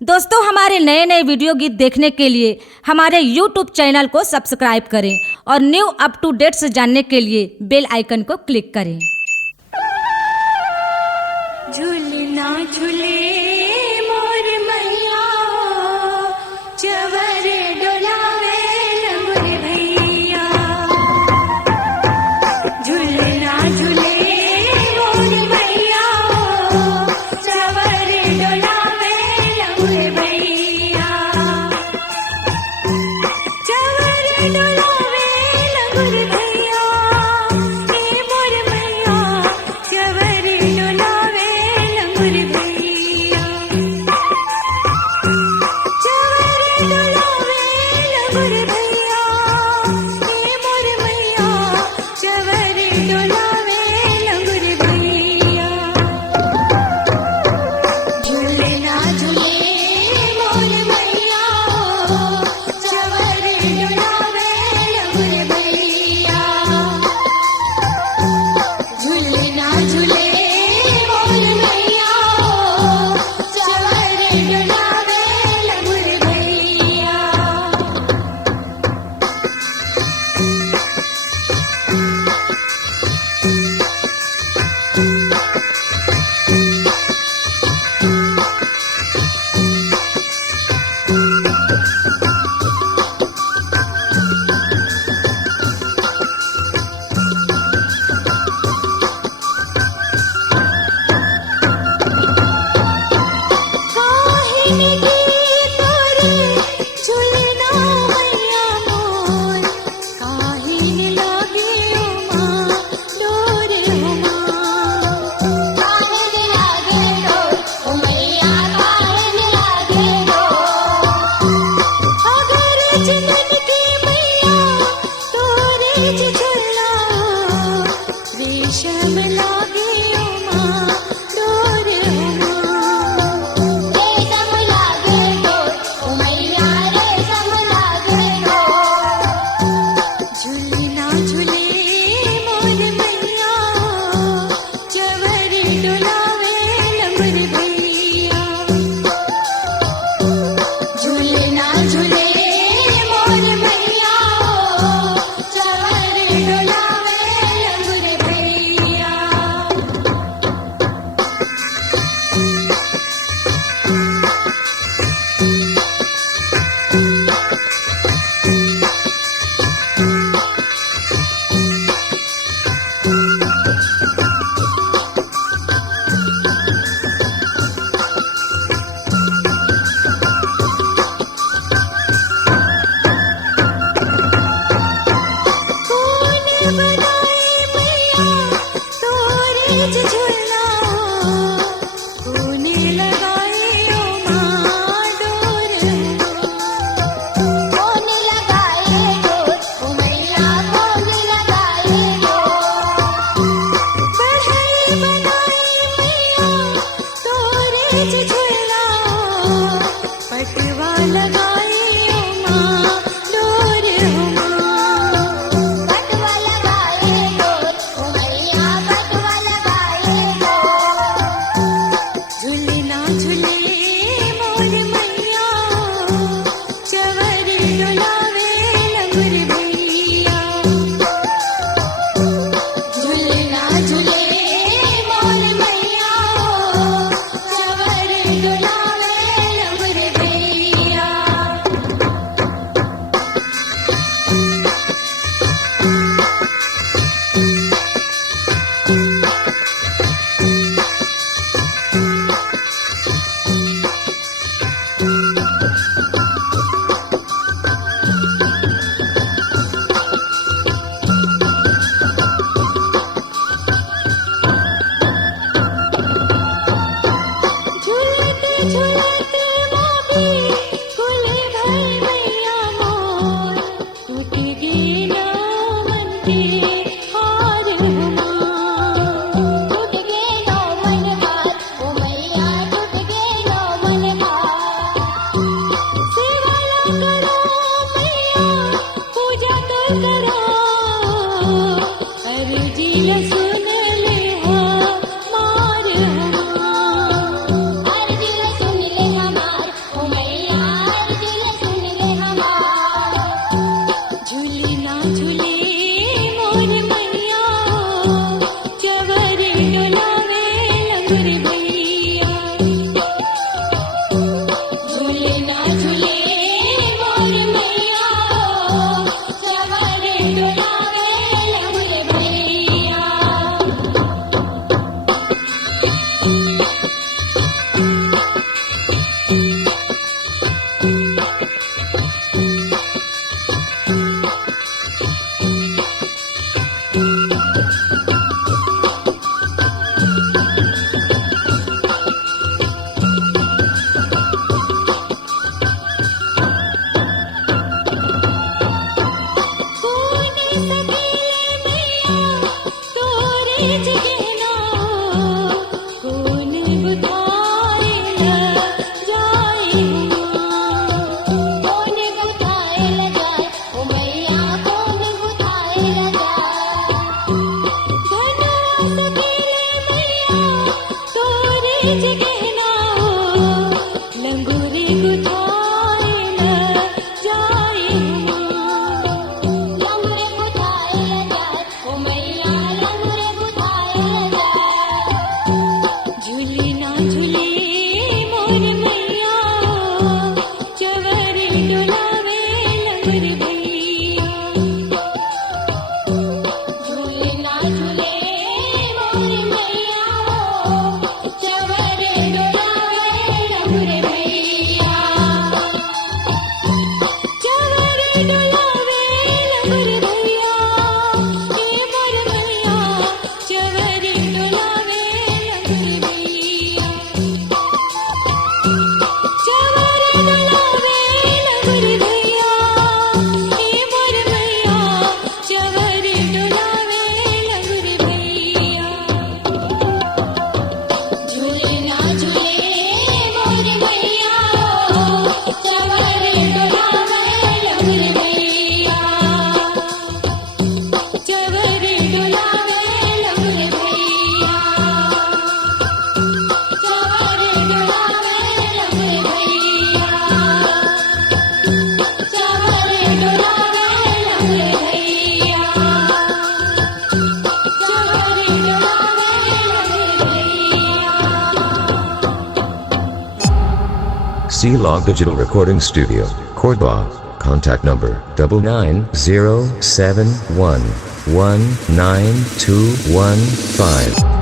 दोस्तों, हमारे नए नए वीडियो गीत देखने के लिए हमारे YouTube चैनल को सब्सक्राइब करें और न्यू अप टू डेट्स जानने के लिए बेल आइकन को क्लिक करें। झूलना झूले मोर मैया, चवर डोलावे मोर भैया। झूलना झूले मोर मैया, चवर डोलावे मोर भैया। चवर डोलावे मोर भैया, हे मोर मैया, चवर डोलावे मोर भैया। चवर डोलावे मोर भैया, हे मोर मैया, चवर डोलावे मोर भैया। झूलना झूले मोर मैया, चवर डोलावे मोर भैया। झूलना झूले मोर मैया, चवर डोलावे मोर भैया। काहिन गीत रे झूलना मैया मोर, काहिन लागे उमा डोर उमा। काहिन लागे डोर ओ मैया, काहिन लागे डोर। अगर जनन की मैया तोरे झूला, रेशम लागे उमा डोर उमा। रेशम लागे डोर ओ मैया, रेशम लागे डोर। झूलना झूले मोर मैया, चवर डोलावे मोर भैया। झूलना झूले मोर मैया, चवर डोलावे मोर भैया। कौन बनाए मैया तोरे झूला, कौन लगाए उमा डोर उमा। कौन लगाए डोर ओ मैया, कौन लगाए डोर। बढ़ई बनाए मैया तोरे झूला, पटवा लगाए उमा डोर उमा। पटवा लगाए डोर ओ मैया, पटवा लगाए डोर। झूलना झूले मोर मैया, चवर डोलावे मोर भैया। झूलना झूले मोर मैया, चवर डोलावे मोर भैया। झूलते झूलते मोगी कुल भर मैया मोर, टूट गेला मन के हार हुमा। टूट गेला मन हार ओ मैया, टूट गेला मन हार। सेवा करो मैया, पूजा तो करो, अर्जी सुन ले मार हुमा। अर्जी सुन ले हमार C-Log Digital Recording Studio, Cordoba. Contact number 99071192115.